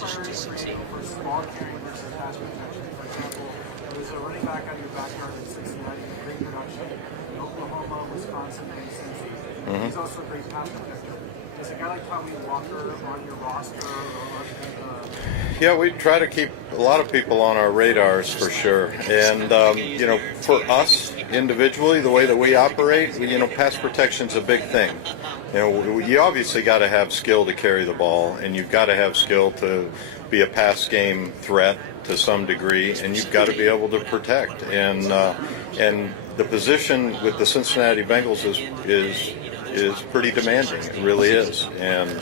position to succeed. Ball carrying versus pass protection. For example, there's a running back out of your backyard in Cincinnati, great production. In Oklahoma, Wisconsin, and Cincy. He's also a great pass protector. Is a guy like Tommy Walker on your roster Yeah, we try to keep a lot of people on our radars for sure. And, for us individually, the way that we operate, pass protection's a big thing. You obviously got to have skill to carry the ball, and you've got to have skill to be a pass game threat to some degree, and you've got to be able to protect. And the position with the Cincinnati Bengals is pretty demanding. It really is. And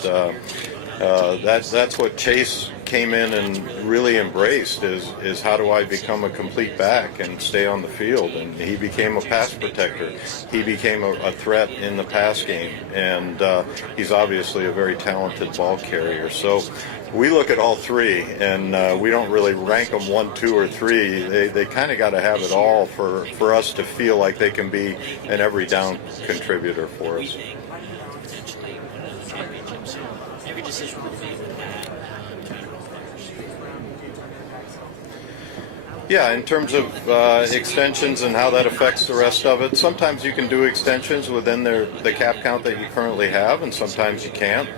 that's what Chase came in and really embraced is how do I become a complete back and stay on the field. And he became a pass protector. He became a threat in the pass game. And he's obviously a very talented ball carrier. So we look at all three, and we don't really rank them 1, 2, or 3. They kind of got to have it all for us to feel like they can be an every down contributor for us. Every decision will be with that. Yeah, in terms of extensions and how that affects the rest of it, sometimes you can do extensions within the cap count that you currently have, and sometimes you can't.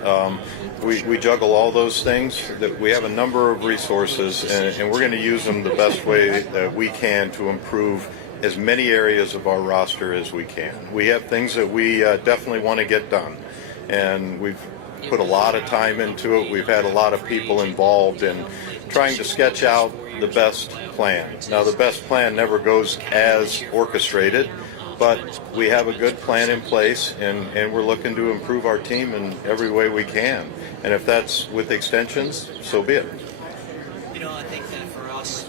We juggle all those things. We have a number of resources, and we're going to use them the best way that we can to improve as many areas of our roster as we can. We have things that we definitely want to get done, and we've put a lot of time into it. We've had a lot of people involved in trying to sketch out the best plan. Now, the best plan never goes as orchestrated, but we have a good plan in place, and we're looking to improve our team in every way we can. And if that's with extensions, so be it. I think that for us,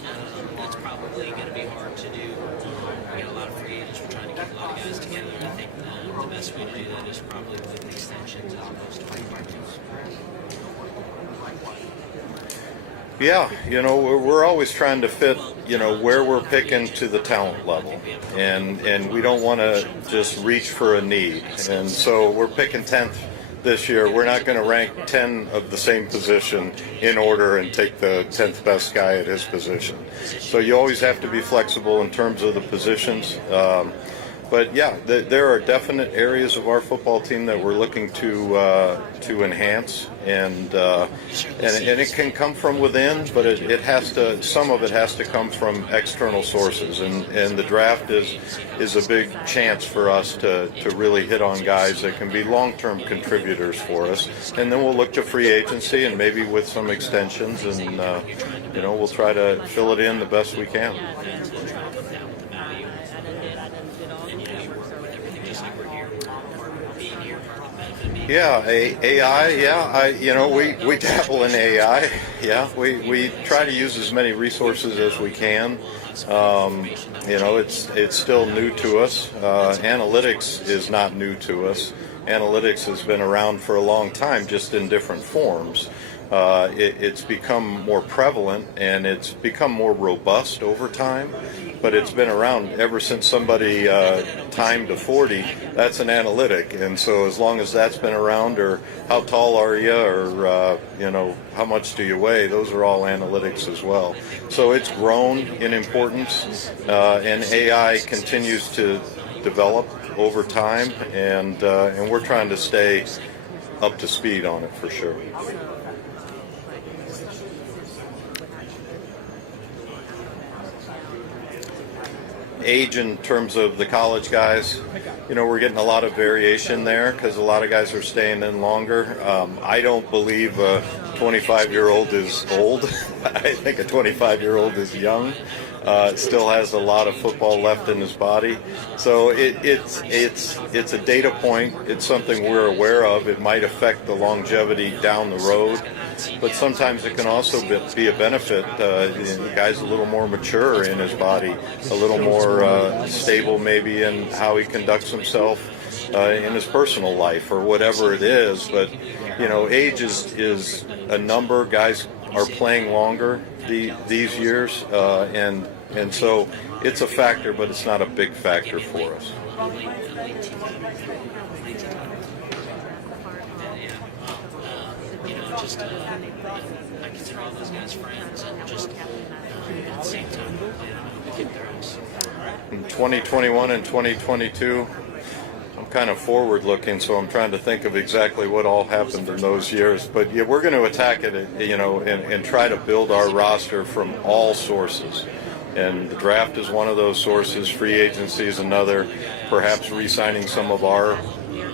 that's probably going to be hard to do. We got a lot of free agents. We're trying to get a lot of guys together. I think the best way to do that is probably with extensions on those 25 teams. Yeah, we're always trying to fit, where we're picking to the talent level. And we don't want to just reach for a need. And so we're picking 10th this year. We're not going to rank 10 of the same position in order and take the 10th best guy at his position. So you always have to be flexible in terms of the positions. But yeah, there are definite areas of our football team that we're looking to enhance, and it can come from within, but it has to. Some of it has to come from external sources, and the draft is a big chance for us to really hit on guys that can be long-term contributors for us, and then we'll look to free agency and maybe with some extensions, and we'll try to fill it in the best we can. Yeah, AI. Yeah, we dabble in AI. Yeah, we try to use as many resources as we can. It's still new to us. Analytics is not new to us. Analytics has been around for a long time, just in different forms. It's become more prevalent and it's become more robust over time, but it's been around ever since somebody timed to 40. That's an analytic, and so as long as that's been around, or how tall are you, or how much do you weigh, those are all analytics as well. So it's grown in importance, and AI continues to develop over time, and we're trying to stay up to speed on it for sure. Age in terms of the college guys, we're getting a lot of variation there because a lot of guys are staying in longer. I don't believe a 25-year-old is old. I think a 25-year-old is young. Still has a lot of football left in his body. So it's a data point. It's something we're aware of. It might affect the longevity down the road, but sometimes it can also be a benefit. The guy's a little more mature in his body, a little more stable maybe in how he conducts himself in his personal life or whatever it is. But age is a number. Guys are playing longer these years, and so it's a factor, but it's not a big factor for us. just I consider all those guys friends, and just at the same time, we kick their ass. In 2021 and 2022, I'm kind of forward looking, so I'm trying to think of exactly what all happened in those years. But yeah, we're going to attack it, and try to build our roster from all sources. And the draft is one of those sources. Free agency is another. Perhaps re-signing some of our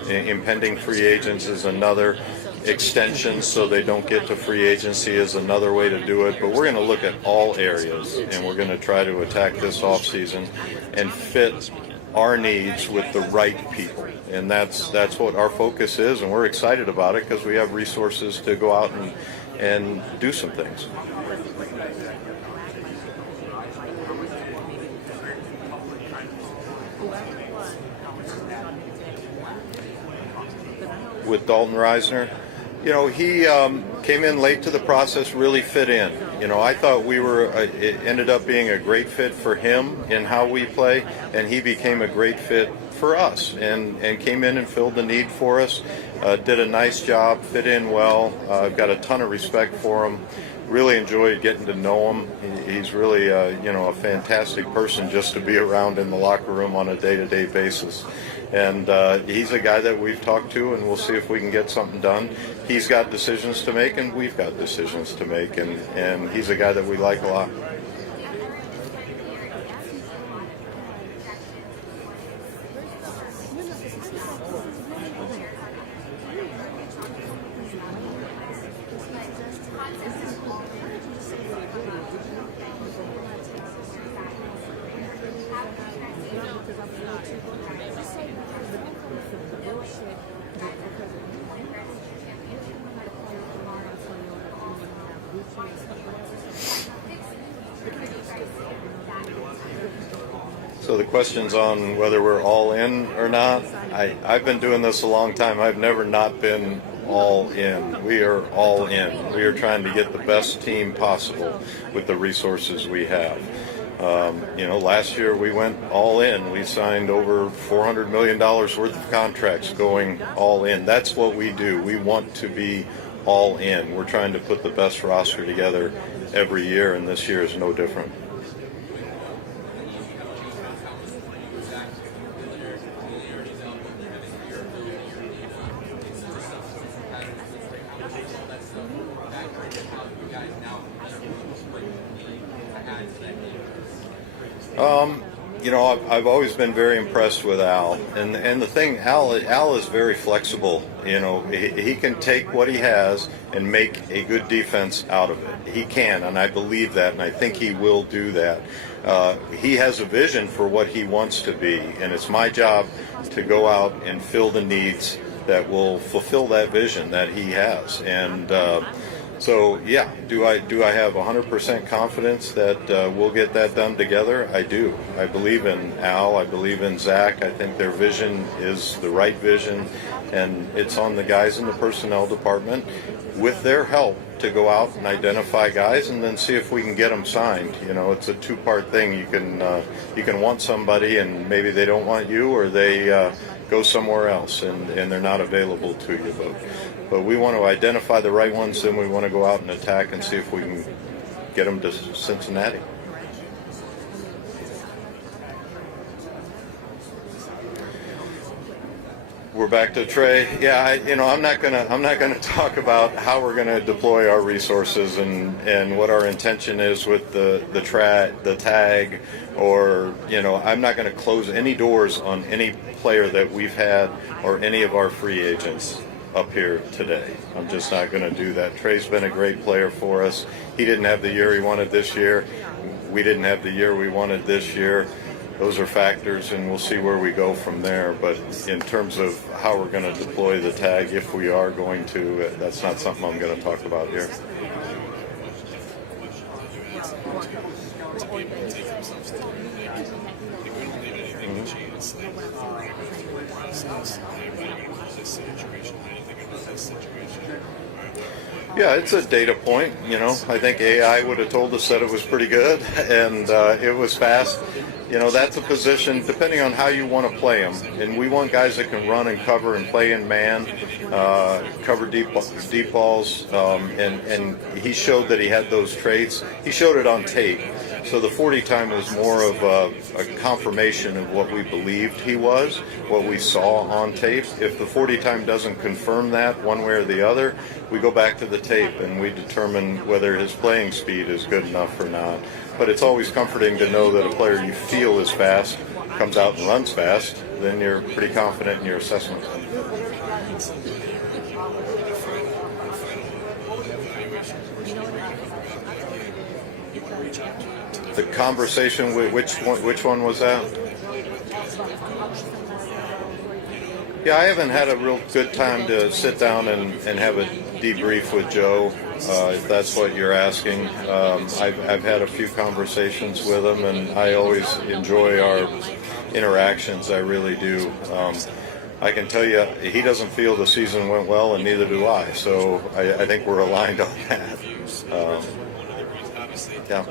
impending free agents is another. Extensions so they don't get to free agency is another way to do it. But we're going to look at all areas, and we're going to try to attack this offseason and fit our needs with the right people. And that's what our focus is, and we're excited about it because we have resources to go out and do some things. With Dalton Reisner, he came in late to the process, really fit in. I thought it ended up being a great fit for him in how we play, and he became a great fit for us and came in and filled the need for us, did a nice job, fit in well. I've got a ton of respect for him. Really enjoyed getting to know him. He's really, a fantastic person just to be around in the locker room on a day-to-day basis. And he's a guy that we've talked to, and we'll see if we can get something done. He's got decisions to make, and we've got decisions to make, and he's a guy that we like a lot. So the question's on whether we're all in or not. I've been doing this a long time. I've never not been all in. We are all in. We are trying to get the best team possible with the resources we have. Last year we went all in. We signed over $400 million worth of contracts going all in. That's what we do. We want to be all in. We're trying to put the best roster together every year, and this year is no different. I've always been very impressed with Al, and the thing, Al is very flexible. He can take what he has and make a good defense out of it. He can, and I believe that, and I think he will do that. He has a vision for what he wants to be, and it's my job to go out and fill the needs that will fulfill that vision that he has. And so, yeah, do I have 100% confidence that we'll get that done together? I do. I believe in Al. I believe in Zach. I think their vision is the right vision, and it's on the guys in the personnel department, with their help, to go out and identify guys and then see if we can get them signed. It's a two-part thing. You can want somebody and maybe they don't want you, or they go somewhere else and they're not available to you. But we want to identify the right ones, then we want to go out and attack and see if we can get them to Cincinnati. We're back to Trey. Yeah, I'm not gonna talk about how we're gonna deploy our resources and what our intention is with the tag, or I'm not gonna close any doors on any player that we've had or any of our free agents up here today. I'm just not going to do that. Trey's been a great player for us. He didn't have the year he wanted this year. We didn't have the year we wanted this year. Those are factors, and we'll see where we go from there. But in terms of how we're going to deploy the tag, if we are going to, that's not something I'm going to talk about here. Yeah, it's a data point. I think AI would have told us that it was pretty good, and it was fast. That's a position, depending on how you want to play them. And we want guys that can run and cover and play in man, cover deep balls. And he showed that he had those traits. He showed it on tape. So the 40 time was more of a confirmation of what we believed he was, what we saw on tape. If the 40 time doesn't confirm that one way or the other, we go back to the tape and we determine whether his playing speed is good enough or not. But it's always comforting to know that a player you feel is fast comes out and runs fast, then you're pretty confident in your assessment. The conversation, which one was that? Yeah, I haven't had a real good time to sit down and have a debrief with Joe, if that's what you're asking. I've had a few conversations with him, and I always enjoy our interactions. I really do. I can tell you, he doesn't feel the season went well, and neither do I. So I think we're aligned on that. Yeah.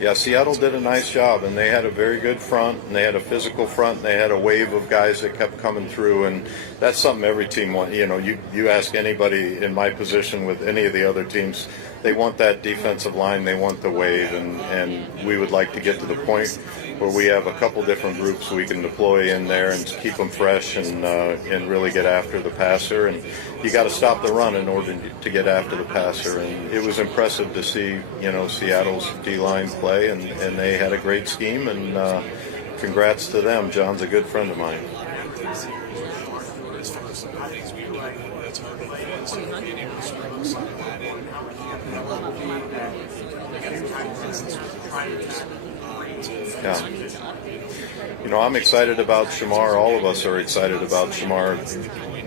Yeah, Seattle did a nice job, and they had a very good front, and they had a physical front, and they had a wave of guys that kept coming through, and that's something every team wants. You ask anybody in my position with any of the other teams, they want that defensive line, they want the wave, and we would like to get to the point where we have a couple different groups we can deploy in there and keep them fresh and really get after the passer. And you got to stop the run in order to get after the passer. And it was impressive to see, Seattle's D-line play, and they had a great scheme. And congrats to them. John's a good friend of mine. Yeah. I'm excited about Shamar. All of us are excited about Shamar.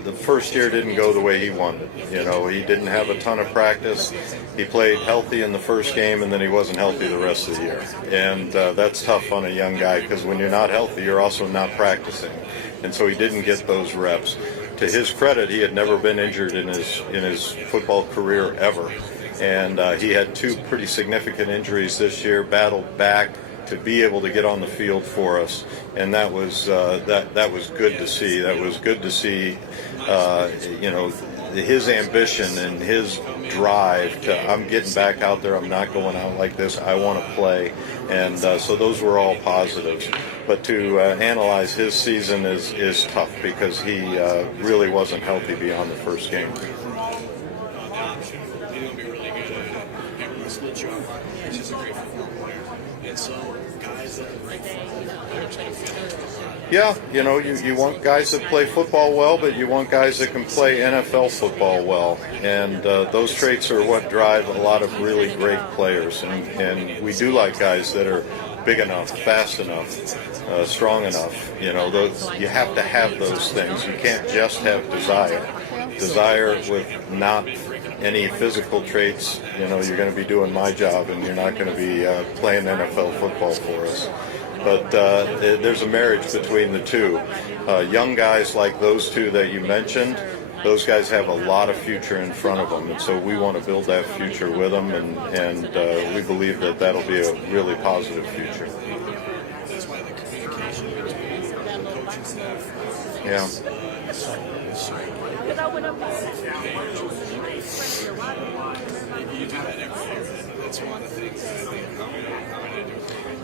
The first year didn't go the way he wanted. He didn't have a ton of practice. He played healthy in the first game, and then he wasn't healthy the rest of the year. And that's tough on a young guy, because when you're not healthy, you're also not practicing. And so he didn't get those reps. To his credit, he had never been injured in his football career ever. And he had two pretty significant injuries this year, battled back to be able to get on the field for us, and that was that was good to see. That was good to see, his ambition and his drive to, I'm getting back out there, I'm not going out like this, I want to play. And so those were all positives. But to analyze his season is tough, because he really wasn't healthy beyond the first game. Yeah, you want guys that play football well, but you want guys that can play NFL football well. And those traits are what drive a lot of really great players. And we do like guys that are big enough, fast enough, strong enough. You have to have those things. You can't just have desire. Desire with not any physical traits, you're going to be doing my job, and you're not going to be playing NFL football for us. But there's a marriage between the two. Young guys like those two that you mentioned, those guys have a lot of future in front of them, and so we want to build that future with them, and we believe that that'll be a really positive future. Yeah.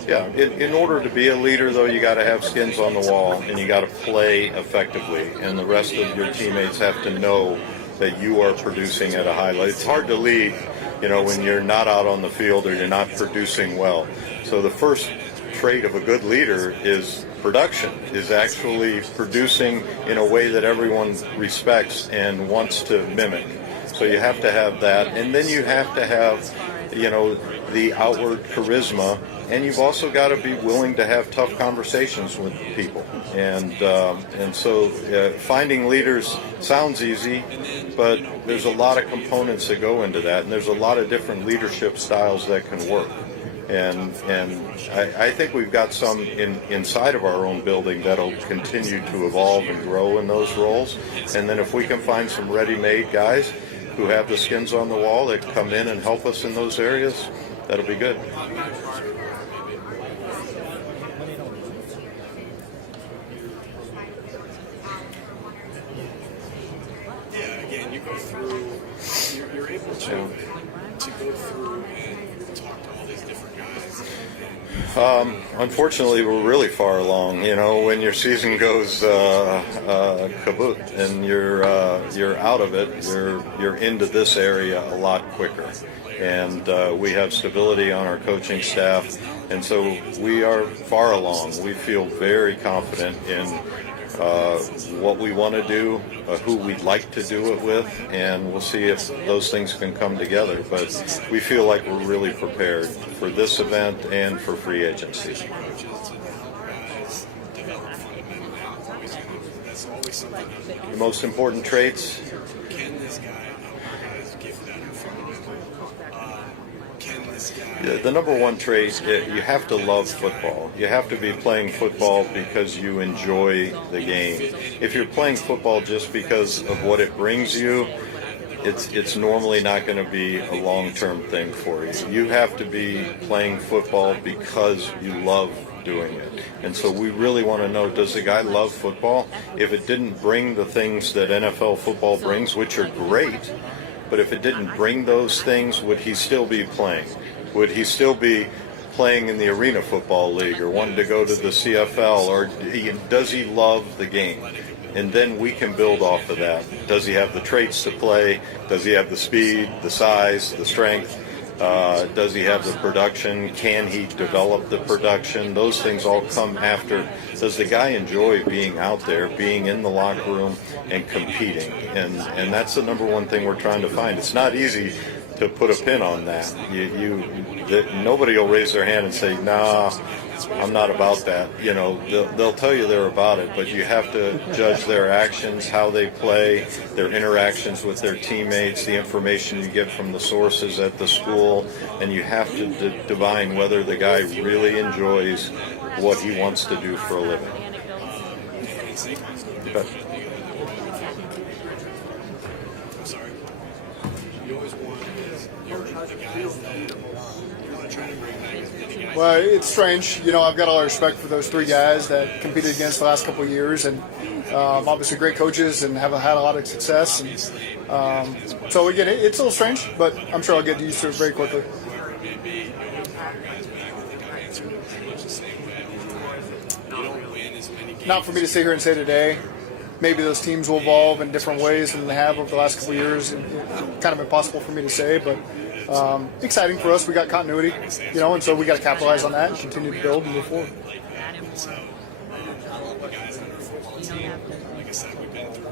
Yeah, in order to be a leader, though, you got to have skins on the wall, and you got to play effectively, and the rest of your teammates have to know that you are producing at a high level. It's hard to lead, when you're not out on the field or you're not producing well. So the first trait of a good leader is production, is actually producing in a way that everyone respects and wants to mimic. So you have to have that, and then you have to have the outward charisma, and you've also got to be willing to have tough conversations with people. And so finding leaders sounds easy, but there's a lot of components that go into that, and there's a lot of different leadership styles that can work. And I think we've got some inside of our own building that'll continue to evolve and grow in those roles. And then if we can find some ready-made guys who have the skins on the wall that come in and help us in those areas, that'll be good. Yeah, again, you go through, you're able to go through and talk to all these different guys. Unfortunately, we're really far along. When your season goes kaput and you're out of it, you're into this area a lot quicker. And we have stability on our coaching staff, and so we are far along. We feel very confident in what we want to do, who we'd like to do it with, and we'll see if those things can come together. But we feel like we're really prepared for this event and for free agency. The most important traits. Can this guy give that in front of him? Can this guy? Yeah, the number one trait, you have to love football. You have to be playing football because you enjoy the game. If you're playing football just because of what it brings you, it's normally not going to be a long-term thing for you. You have to be playing football because you love doing it. And so we really want to know, does the guy love football? If it didn't bring the things that NFL football brings, which are great, but if it didn't bring those things, would he still be playing? Would he still be playing in the Arena Football League or wanting to go to the CFL? Or does he love the game? And then we can build off of that. Does he have the traits to play? Does he have the speed, the size, the strength? Does he have the production? Can he develop the production? Those things all come after. Does the guy enjoy being out there, being in the locker room and competing? And that's the number one thing we're trying to find. It's not easy to put a pin on that. Nobody will raise their hand and say, nah, I'm not about that. They'll tell you they're about it, but you have to judge their actions, how they play, their interactions with their teammates, the information you get from the sources at the school, and you have to divine whether the guy really enjoys what he wants to do for a living. But, I'm sorry. You always want the guys that you want to try to bring back as many guys. Well, it's strange. I've got all the respect for those three guys that competed against the last couple of years, and obviously great coaches and have had a lot of success. And so again, it's a little strange, but I'm sure I'll get used to it very quickly. Not for me to sit here and say today. Maybe those teams will evolve in different ways than they have over the last couple of years. And kind of impossible for me to say, but exciting for us. We got continuity, and so we got to capitalize on that and continue to build and move forward. Like I said, we've been through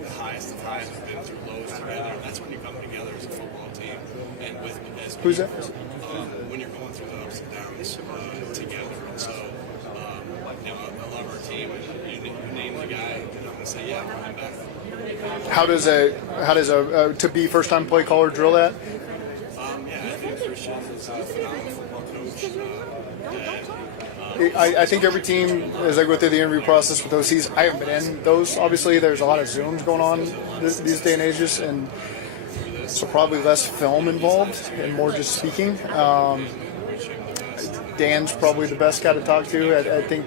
the highest of highs, we've been through lows together. That's when you come together as a football team. And with as Who's that? When you're going through the ups and downs together. And so, I love our team. And you name the guy, and I'm going to say, yeah, I'm back. How does a to be first time play caller drill that? I think Christian is a phenomenal football coach. I think every team, as I go through the interview process with OCs, I haven't been in those. Obviously, there's a lot of Zooms going on these day and ages, and so probably less film involved and more just speaking. Dan's probably the best guy to talk to. I think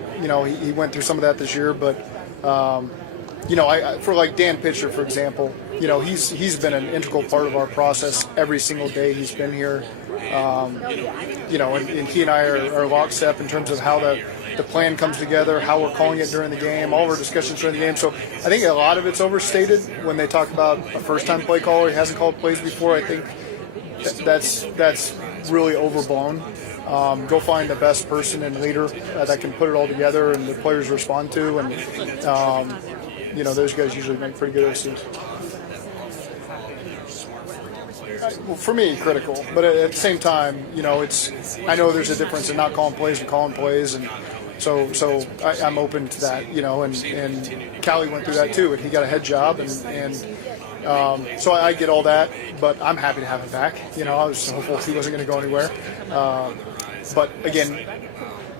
he went through some of that this year, but for like Dan Pitcher, for example, he's been an integral part of our process every single day he's been here. And he and I are lockstep in terms of how the plan comes together, how we're calling it during the game, all of our discussions during the game. So I think a lot of it's overstated when they talk about a first-time play caller. He hasn't called plays before. I think that's really overblown. Go find the best person and leader that can put it all together and the players respond to. And, those guys usually make pretty good OCs. Well, for me, critical. But at the same time, I know there's a difference in not calling plays and calling plays, and so I'm open to that. And Callie went through that too, and he got a head job, and so I get all that. But I'm happy to have him back. I was hopeful he wasn't going to go anywhere. But again,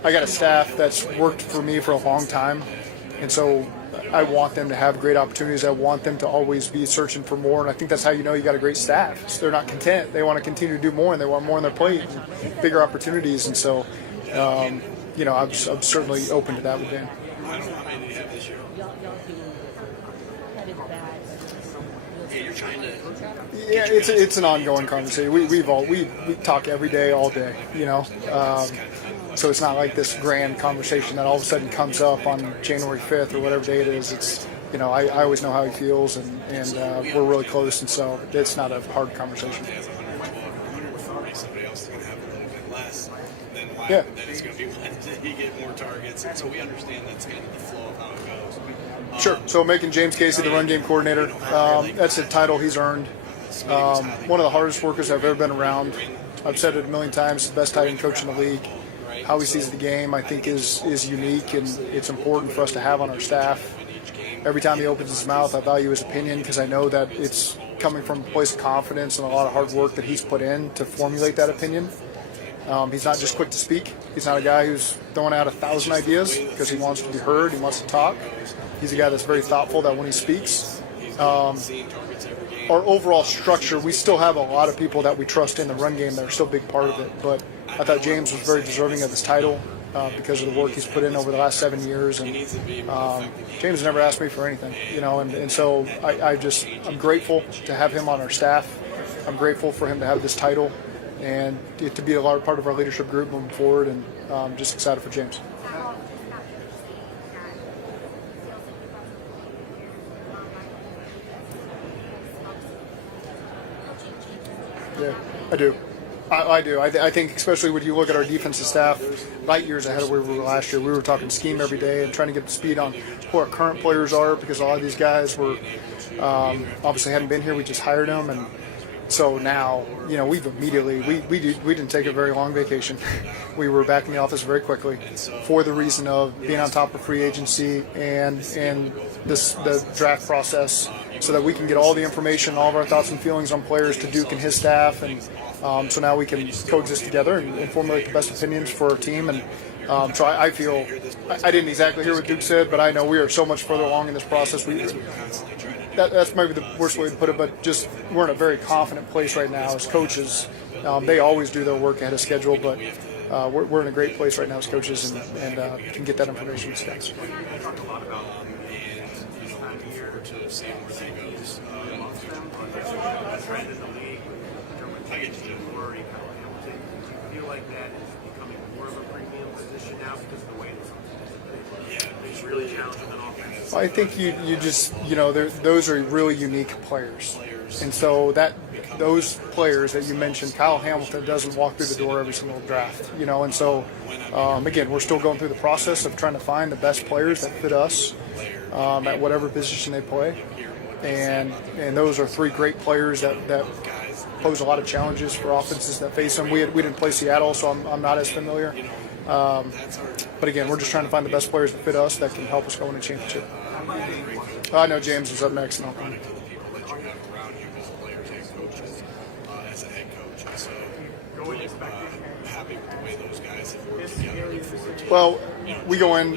I got a staff that's worked for me for a long time, and so I want them to have great opportunities. I want them to always be searching for more, and I think that's how you got a great staff. So they're not content. They want to continue to do more, and they want more on their plate, and bigger opportunities. And so, I'm certainly open to that with Dan. How many do you have this year? Yeah, you're trying to. Yeah, it's an ongoing conversation. We talk every day, all day. So it's not like this grand conversation that all of a sudden comes up on January 5th or whatever day it is. It's I always know how he feels, and we're really close, and so it's not a hard conversation. Somebody else is going to have a little bit less. Then why? Yeah. Then it's going to be why did he get more targets? And so we understand that's kind of the flow of how it goes. Sure. So making James Casey the run game coordinator, that's a title he's earned. One of the hardest workers I've ever been around. I've said it a million times, the best tight end coach in the league. How he sees the game, I think, is unique, and it's important for us to have on our staff. Every time he opens his mouth, I value his opinion because I know that it's coming from a place of confidence and a lot of hard work that he's put in to formulate that opinion. He's not just quick to speak. He's not a guy who's throwing out 1,000 ideas because he wants to be heard, he wants to talk. He's a guy that's very thoughtful that when he speaks. Our overall structure, we still have a lot of people that we trust in the run game that are still a big part of it, but I thought James was very deserving of this title because of the work he's put in over the last 7 years, and James never asked me for anything, and so I'm grateful to have him on our staff. I'm grateful for him to have this title and to be a large part of our leadership group moving forward, and I'm just excited for James. Yeah, I do. I do. I think especially when you look at our defensive staff, light years ahead of where we were last year. We were talking scheme every day and trying to get the speed on who our current players are, because a lot of these guys were obviously hadn't been here. We just hired them, and so now we've immediately we didn't take a very long vacation. We were back in the office very quickly for the reason of being on top of free agency and the draft process, so that we can get all the information, all of our thoughts and feelings on players to Duke and his staff, and so now we can coexist together and formulate the best opinions for our team. And so I feel I didn't exactly hear what Duke said, but I know we are so much further along in this process. That's maybe the worst way to put it, but just we're in a very confident place right now as coaches. They always do their work ahead of schedule, but we're in a great place right now as coaches, and can get that information to guys. To see where that goes. Trend in the league, I get to worry kind of Hamilton. Do you feel like that is becoming more of a premium position now because of the way it's really challenging on offense? I think you just those are really unique players, and so those players that you mentioned, Kyle Hamilton doesn't walk through the door every single draft, and so again, we're still going through the process of trying to find the best players that fit us at whatever position they play, and those are three great players that pose a lot of challenges for offenses that face them. We didn't play Seattle, so I'm not as familiar. But again, we're just trying to find the best players that fit us that can help us go win a championship. I know James is up next, and I'll come. As a head coach, and so really happy with the way those guys have worked together. Look forward to Well, we go in,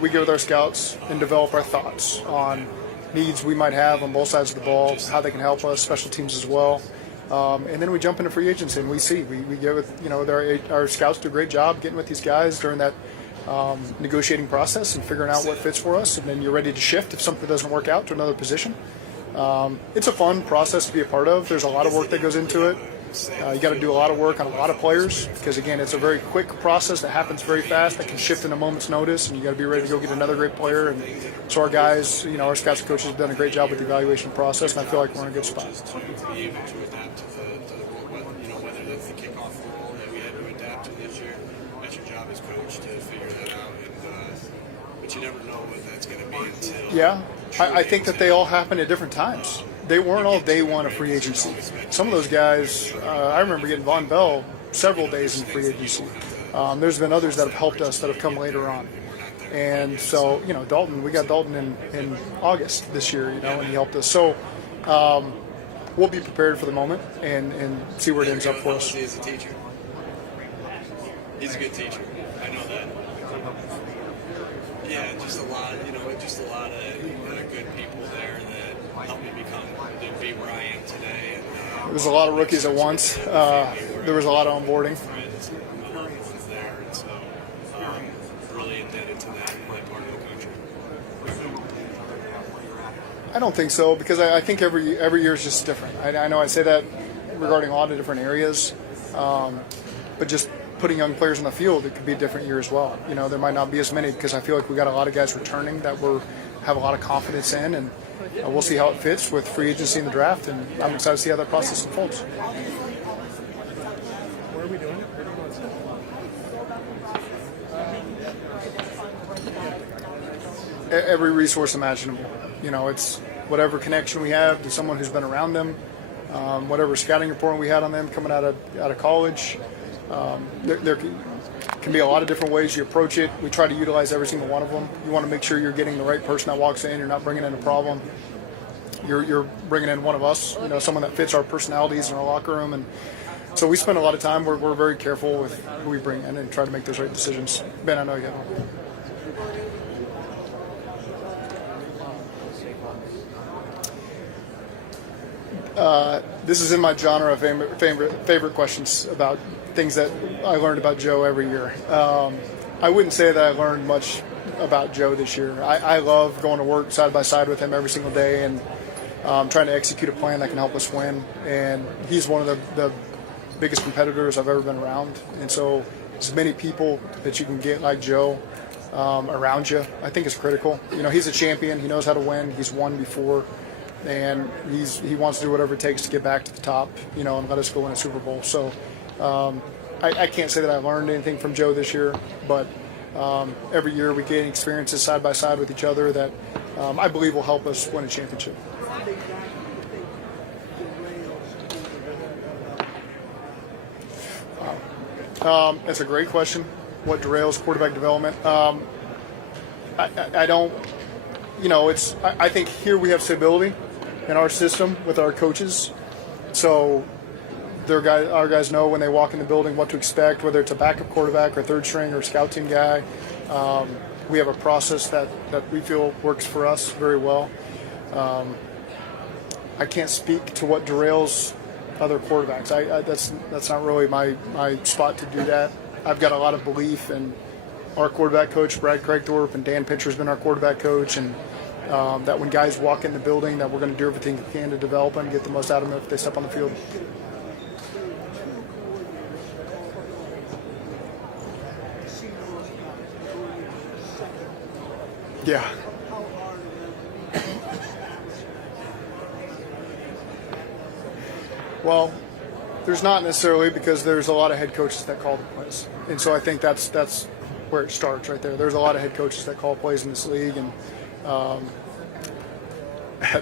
we get with our scouts and develop our thoughts on needs we might have on both sides of the ball, how they can help us, special teams as well. And then we jump into free agency and we see. We get with, our scouts do a great job getting with these guys during that negotiating process and figuring out what fits for us. And then you're ready to shift if something doesn't work out to another position. It's a fun process to be a part of. There's a lot of work that goes into it. You got to do a lot of work on a lot of players because, again, it's a very quick process that happens very fast that can shift in a moment's notice, and you got to be ready to go get another great player. And so our guys, our scouts and coaches have done a great job with the evaluation process, and I feel like we're in a good spot. be able to adapt to whether that's the kickoff role that we had to adapt to this year. That's your job as coach to figure that out. But you never know what that's going to be until. Yeah, I think that they all happen at different times. they weren't all day one of free agency. Some of those guys, I remember getting Von Bell several days in free agency. There's been others that have helped us that have come later on. And so, Dalton, we got Dalton in August this year, and he helped us. So we'll be prepared for the moment and see where it ends up for us. He's a teacher. He's a good teacher. I know that. Yeah, just a lot of good people there that helped me be where I am today. And, there was a lot of rookies at once. There was a lot of onboarding. Friends and loved ones there, and so really indebted to that and my part of the country. I don't think so, because I think every year is just different. I know I say that regarding a lot of different areas, but just putting young players on the field, it could be a different year as well. There might not be as many, because I feel like we got a lot of guys returning that have a lot of confidence in, and we'll see how it fits with free agency in the draft, and I'm excited to see how that process unfolds. Where are we doing it? Every resource imaginable. It's whatever connection we have to someone who's been around them, whatever scouting report we had on them coming out of college. There can be a lot of different ways you approach it. We try to utilize every single one of them. You want to make sure you're getting the right person that walks in. You're not bringing in a problem. You're bringing in one of us, someone that fits our personalities in our locker room. And so we spend a lot of time. We're very careful with who we bring in and try to make those right decisions. Ben, I know you have. This is in my genre of favorite questions about things that I learned about Joe every year. I wouldn't say that I learned much about Joe this year. I love going to work side by side with him every single day and trying to execute a plan that can help us win. And he's one of the biggest competitors I've ever been around. And so as many people that you can get like Joe around you, I think is critical. He's a champion. He knows how to win. He's won before. And he wants to do whatever it takes to get back to the top, and let us go win a Super Bowl. So I can't say that I learned anything from Joe this year, but every year we gain experiences side by side with each other that I believe will help us win a championship. That's a great question. What derails quarterback development? I don't, I think here we have stability in our system with our coaches. So our guys know when they walk in the building what to expect, whether it's a backup quarterback or third string or scout team guy. We have a process that we feel works for us very well. I can't speak to what derails other quarterbacks. That's not really my spot to do that. I've got a lot of belief in our quarterback coach, Brad Craigthorpe, and Dan Pincher's been our quarterback coach, and that when guys walk in the building that we're going to do everything we can to develop them and get the most out of them if they step on the field. Yeah. Well, there's not necessarily, because there's a lot of head coaches that call the plays. And so I think that's where it starts right there. There's a lot of head coaches that call plays in this league, and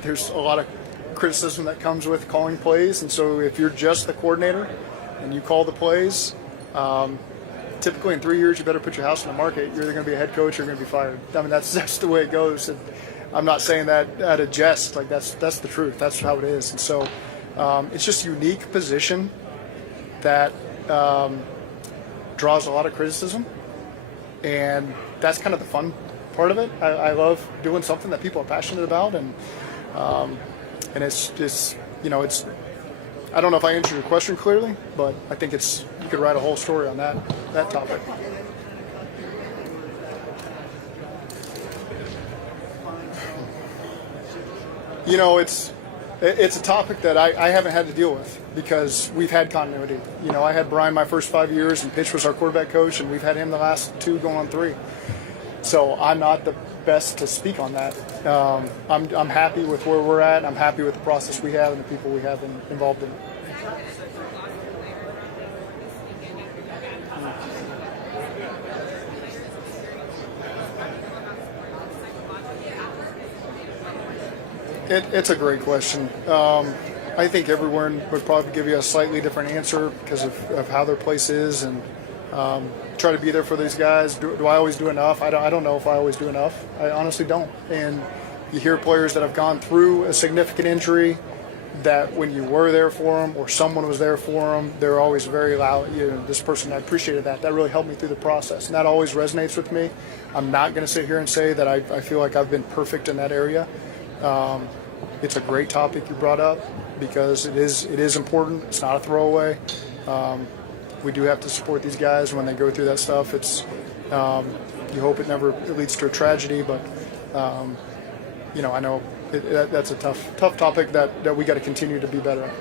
there's a lot of criticism that comes with calling plays. And so if you're just the coordinator and you call the plays, typically in 3 years you better put your house on the market. You're either going to be a head coach or you're going to be fired. I mean, that's the way it goes. And I'm not saying that at a jest. Like that's the truth. That's how it is. And so it's just a unique position that draws a lot of criticism, and that's kind of the fun part of it. I love doing something that people are passionate about, and it's just, it's, I don't know if I answered your question clearly, but I think you could write a whole story on that topic. It's a topic that I haven't had to deal with because we've had continuity. I had Brian my first 5 years, and Pitch was our quarterback coach, and we've had him the last 2 going on 3. So I'm not the best to speak on that. I'm happy with where we're at. I'm happy with the process we have and the people we have involved in it. It's a great question. I think everyone would probably give you a slightly different answer because of how their place is, and try to be there for these guys. Do I always do enough? I don't know if I always do enough. I honestly don't. And you hear players that have gone through a significant injury that when you were there for them or someone was there for them, they're always very loud. This person, I appreciated that. That really helped me through the process, and that always resonates with me. I'm not going to sit here and say that I feel like I've been perfect in that area. It's a great topic you brought up because it is important. It's not a throwaway. We do have to support these guys when they go through that stuff. It's you hope it never leads to a tragedy, but I know that's a tough topic that we got to continue to be better at.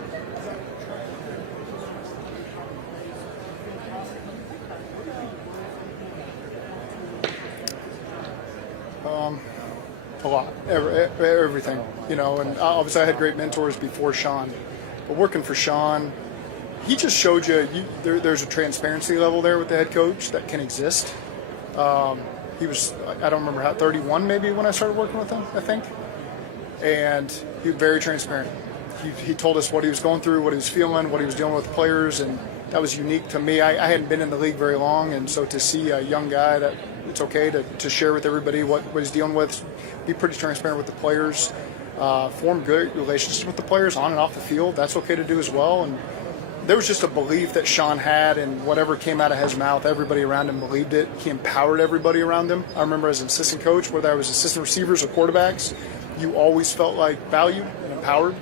A lot, everything, and obviously I had great mentors before Sean, but working for Sean, he just showed there's a transparency level there with the head coach that can exist. He was, I don't remember how, 31 maybe when I started working with him, I think, and he was very transparent. He told us what he was going through, what he was feeling, what he was dealing with players, and that was unique to me. I hadn't been in the league very long, and so to see a young guy that it's okay to share with everybody what he's dealing with, be pretty transparent with the players, form good relationships with the players on and off the field, that's okay to do as well. And there was just a belief that Sean had, and whatever came out of his mouth, everybody around him believed it. He empowered everybody around him. I remember as an assistant coach, whether I was assistant receivers or quarterbacks, you always felt like valued and empowered.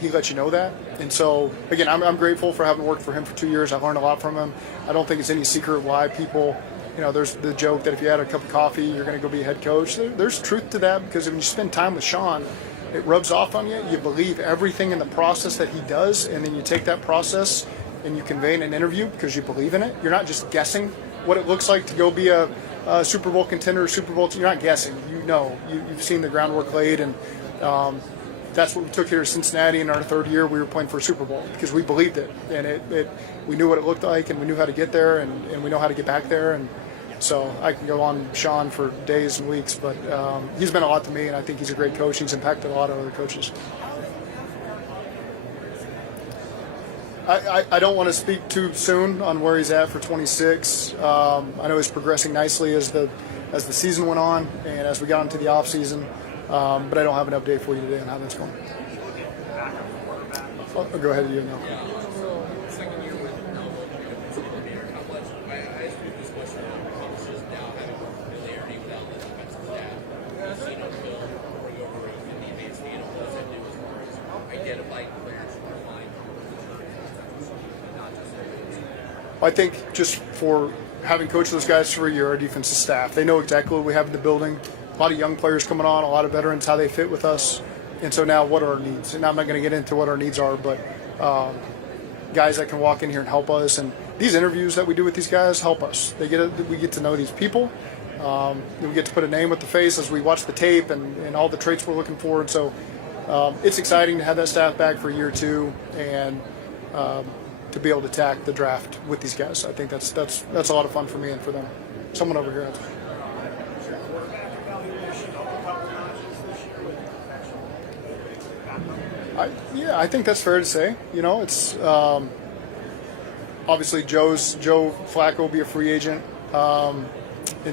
He let you know that. And so, again, I'm grateful for having worked for him for 2 years. I learned a lot from him. I don't think it's any secret why people, there's the joke that if you had a cup of coffee, you're going to go be a head coach. There's truth to that, because when you spend time with Sean, it rubs off on you. You believe everything in the process that he does, and then you take that process and you convey in an interview because you believe in it. You're not just guessing what it looks like to go be a Super Bowl contender, Super Bowl. You're not guessing. You've seen the groundwork laid, and that's what we took here at Cincinnati. In our third year, we were playing for a Super Bowl because we believed it, and we knew what it looked like, and we knew how to get there, and we know how to get back there. And so I can go on Sean for days and weeks, but he's been a lot to me, and I think he's a great coach. He's impacted a lot of other coaches. I don't want to speak too soon on where he's at for 26. I know he's progressing nicely as the season went on and as we got into the off season, but I don't have an update for you today on how that's going. I'll go ahead, you know. I think just for having coached those guys for a year, our defensive staff, they know exactly what we have in the building. A lot of young players coming on, a lot of veterans, how they fit with us. And so now what are our needs? And I'm not going to get into what our needs are, but guys that can walk in here and help us. And these interviews that we do with these guys help us. We get to know these people. We get to put a name with the face as we watch the tape and all the traits we're looking for. And so it's exciting to have that staff back for a year or two and to be able to attack the draft with these guys. I think that's a lot of fun for me and for them. Someone over here. I think that's fair to say. It's obviously Joe Flacco will be a free agent, and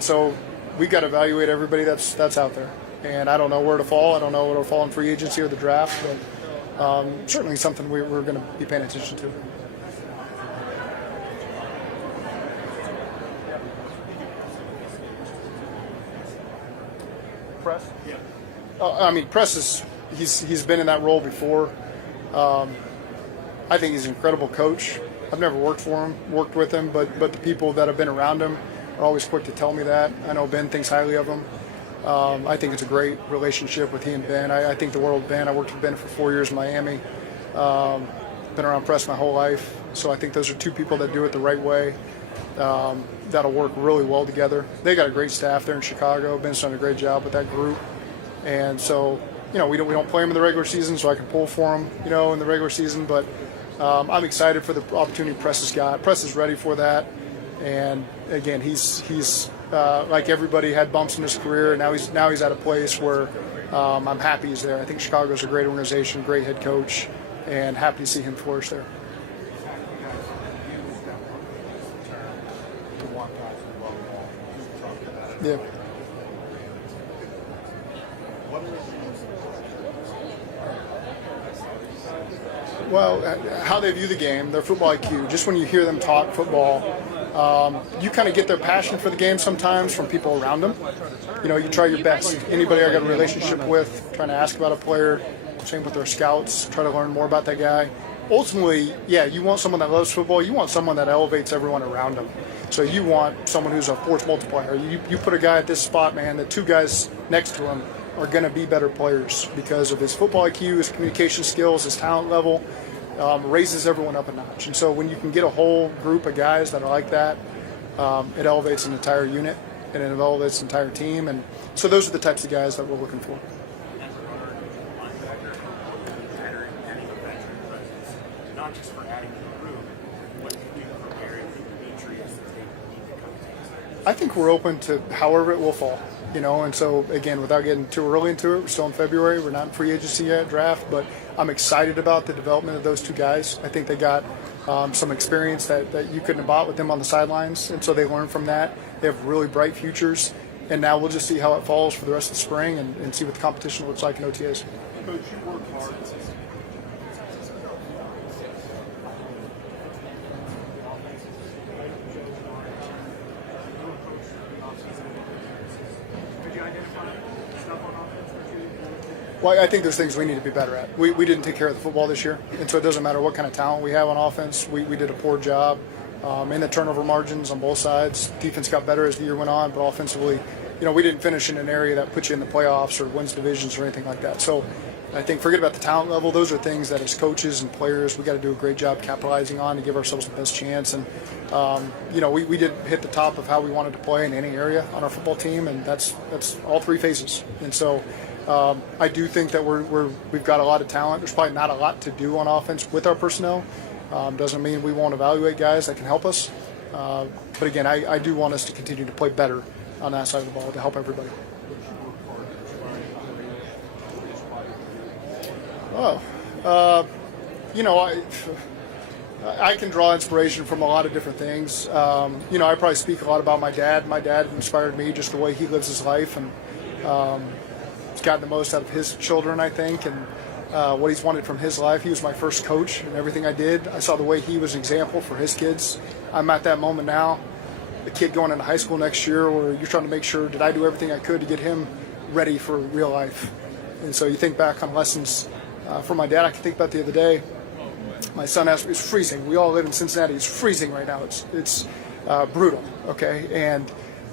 so we got to evaluate everybody that's out there. And I don't know where to fall. I don't know where to fall in free agency or the draft, but certainly something we're going to be paying attention to. Press? Yeah. Press is he's been in that role before. I think he's an incredible coach. I've never worked with him, but the people that have been around him are always quick to tell me that. I know Ben thinks highly of him. I think it's a great relationship with he and Ben. I think the world of Ben. I worked with Ben for 4 years in Miami. Been around press my whole life, so I think those are two people that do it the right way. That'll work really well together. They got a great staff there in Chicago. Ben's done a great job with that group, and so we don't play them in the regular season, so I can pull for them, in the regular season. But I'm excited for the opportunity Press has got. Press is ready for that, and again, he's like everybody had bumps in his career, and now he's at a place where I'm happy he's there. I think Chicago's a great organization, great head coach, and happy to see him flourish there. Yeah. Well, how they view the game, their football IQ, just when you hear them talk football, you kind of get their passion for the game sometimes from people around them. You know, you try your best. Anybody I got a relationship with, trying to ask about a player, same with their scouts, try to learn more about that guy. Ultimately, yeah, you want someone that loves football. You want someone that elevates everyone around them. So you want someone who's a force multiplier. You put a guy at this spot, man, the two guys next to him are going to be better players because of his football IQ, his communication skills, his talent level, raises everyone up a notch. And so when you can get a whole group of guys that are like that, it elevates an entire unit and it elevates an entire team. And so those are the types of guys that we're looking for. Not just for adding to the group, what do you prepare Demetrius as they need to come to? I think we're open to however it will fall, you know, and so again, without getting too early into it, we're still in February, we're not in free agency yet, draft, but I'm excited about the development of those two guys. I think they got some experience that you couldn't have bought with them on the sidelines, and so they learned from that. They have really bright futures, and now we'll just see how it falls for the rest of the spring and see what the competition looks like in OTAs. Coach, you work hard. Could you identify stuff on offense that you? Well, I think there's things we need to be better at. We didn't take care of the football this year, and so it doesn't matter what kind of talent we have on offense. We did a poor job in the turnover margins on both sides. Defense got better as the year went on, but offensively, you know, we didn't finish in an area that puts you in the playoffs or wins divisions or anything like that. So I think forget about the talent level. Those are things that as coaches and players, we got to do a great job capitalizing on to give ourselves the best chance. And, you know, we did hit the top of how we wanted to play in any area on our football team, and that's all three phases. And so I do think that we've got a lot of talent. There's probably not a lot to do on offense with our personnel. Doesn't mean we won't evaluate guys that can help us. But again, I do want us to continue to play better on that side of the ball to help everybody. You know, I can draw inspiration from a lot of different things. You know, I probably speak a lot about my dad. My dad inspired me, just the way he lives his life, and he's gotten the most out of his children, I think, and what he's wanted from his life. He was my first coach, and everything I did, I saw the way he was an example for his kids. I'm at that moment now, a kid going into high school next year, where you're trying to make sure, did I do everything I could to get him ready for real life? And so you think back on lessons from my dad. I can think about the other day. My son asked me, it's freezing. We all live in Cincinnati. It's freezing right now. It's brutal, okay? And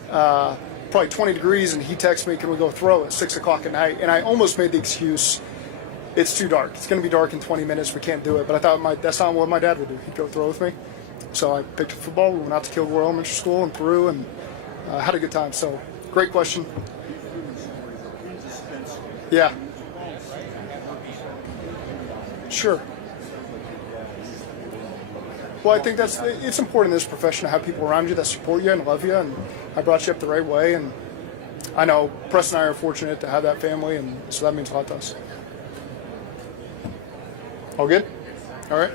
probably 20 degrees, and he texts me, can we go throw at 6 o'clock at night? And I almost made the excuse, it's too dark. It's going to be dark in 20 minutes. We can't do it. But I thought that's not what my dad would do. He'd go throw with me. So I picked up football. We went out to Kilgore Elementary School in Peru and had a good time. So great question. Yeah. Sure. Well, I think it's important in this profession to have people around you that support you and love you, and I brought you up the right way, and I know Preston and I are fortunate to have that family, and so that means a lot to us. All good? All right.